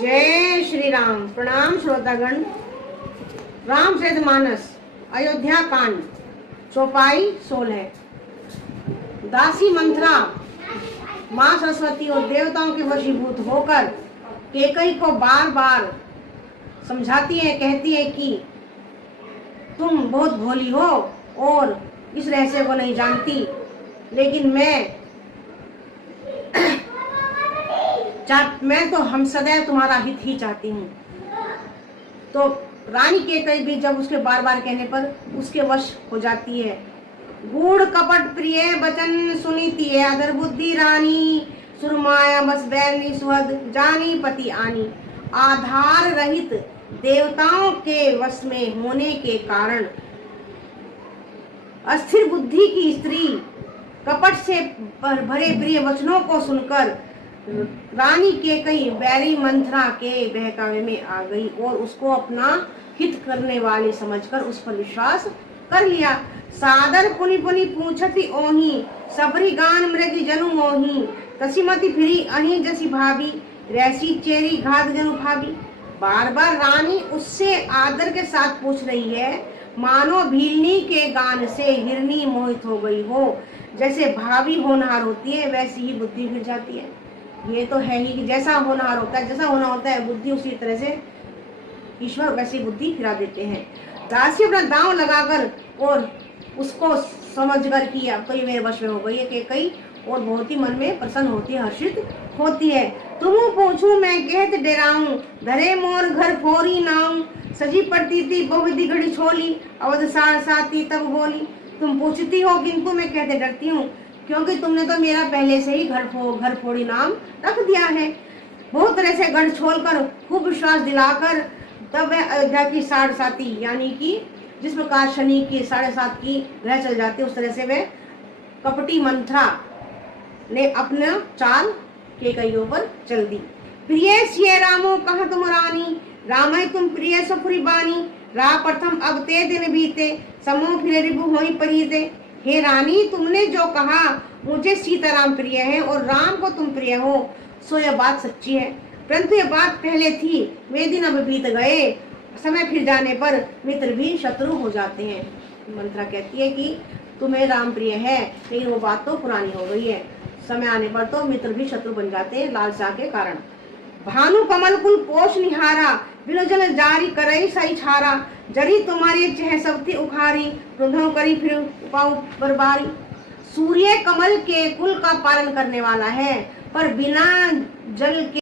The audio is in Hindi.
जय श्री राम। प्रणाम श्रोतागण। रामचरितमानस अयोध्या कांड चौपाई 16। दासी मंथरा माँ सरस्वती और देवताओं के वशीभूत होकर कैकेयी को बार बार समझाती है, कहती है कि तुम बहुत भोली हो और इस रहस्य को नहीं जानती, लेकिन मैं तो हम सदैव तुम्हारा हित ही चाहती हूँ। तो रानी कैकेयी भी जब उसके बार बार कहने पर उसके वश हो जाती है। गूढ़ कपट प्रिय बचन सुनीती है, अधर बुद्धि रानी सुरमाया बस बैरनी सुहद जानी पति आनी। आधार रहित देवताओं के वश में होने के कारण अस्थिर बुद्धि की स्त्री कपट से भरे प्रिय वचनों को सुनकर रानी कैकेयी बैरी मंथरा के बहकावे में आ गई और उसको अपना हित करने वाले समझकर उस पर विश्वास कर लिया। सादर पुनि पुनि पूछती ओही, सबरी गान मृगी जनु मोही। तसीमती फिरी अही जसी भाभी, रैसी चेरी घात जनु भाभी। बार बार रानी उससे आदर के साथ पूछ रही है, मानो भीलनी के गान से हिरनी मोहित हो गई हो। जैसे भाभी होनहार होती है वैसी ही बुद्धि फिर जाती है। ये तो है ही कि जैसा होनहार होता है, जैसा होना होता है बुद्धि, उसी तरह से ईश्वर वैसी बुद्धि फिरा देते हैं। दासी अपना दांव लगाकर और उसको समझकर किया तो ये मेरे वश में हो गई है कैकेयी और बहुत ही मन में प्रसन्न होती है, हर्षित होती है। तुम पूछू मैं कहत डेराऊं, धरे मोर घर फोरी नाऊं। सजी पड़ती थी बहुविधि घड़ी छोली, अवध साथी तब बोली। तुम पूछती हो किंतु मैं कहते डरती हूँ, क्योंकि तुमने तो मेरा पहले से ही घर फोड़ी नाम रख दिया है। बहुत तरह से गढ़ छोड़कर खूब विश्वास दिलाकर तब वह अयोध्या की 7.5 यानी कि जिस प्रकार शनि की 7.5 की ग्रह चल जाती है, उस तरह से वह कपटी मंथरा ने अपना चाल कैकेयी पर चल दी। प्रिय सिय रामो कहा तुम रानी, राम है तुम प्रिय सफुरी बानी। रा प्रथम अब ते दिन बीते, समो फिर रिबु होई परीते। हे रानी, तुमने जो कहा मुझे सीताराम प्रिय है और राम को तुम प्रिय हो, सो यह बात सच्ची है, परंतु यह बात पहले थी, वे दिन अब बीत गए। समय फिर जाने पर मित्र भी शत्रु हो जाते हैं। मंत्रा कहती है कि तुम्हें राम प्रिय है, लेकिन वो बात तो पुरानी हो गई है। समय आने पर तो मित्र भी शत्रु बन जाते हैं लालसा के कारण। भानु कमल कुल पोष निहारा, बिनु जल जारी करई सही छारा। जरी तुम्हारी चह सबती उखारी, रुधो करी फिर उपाऊ बरबारी। सूर्य कमल के कुल का पालन करने वाला है, पर बिना जल के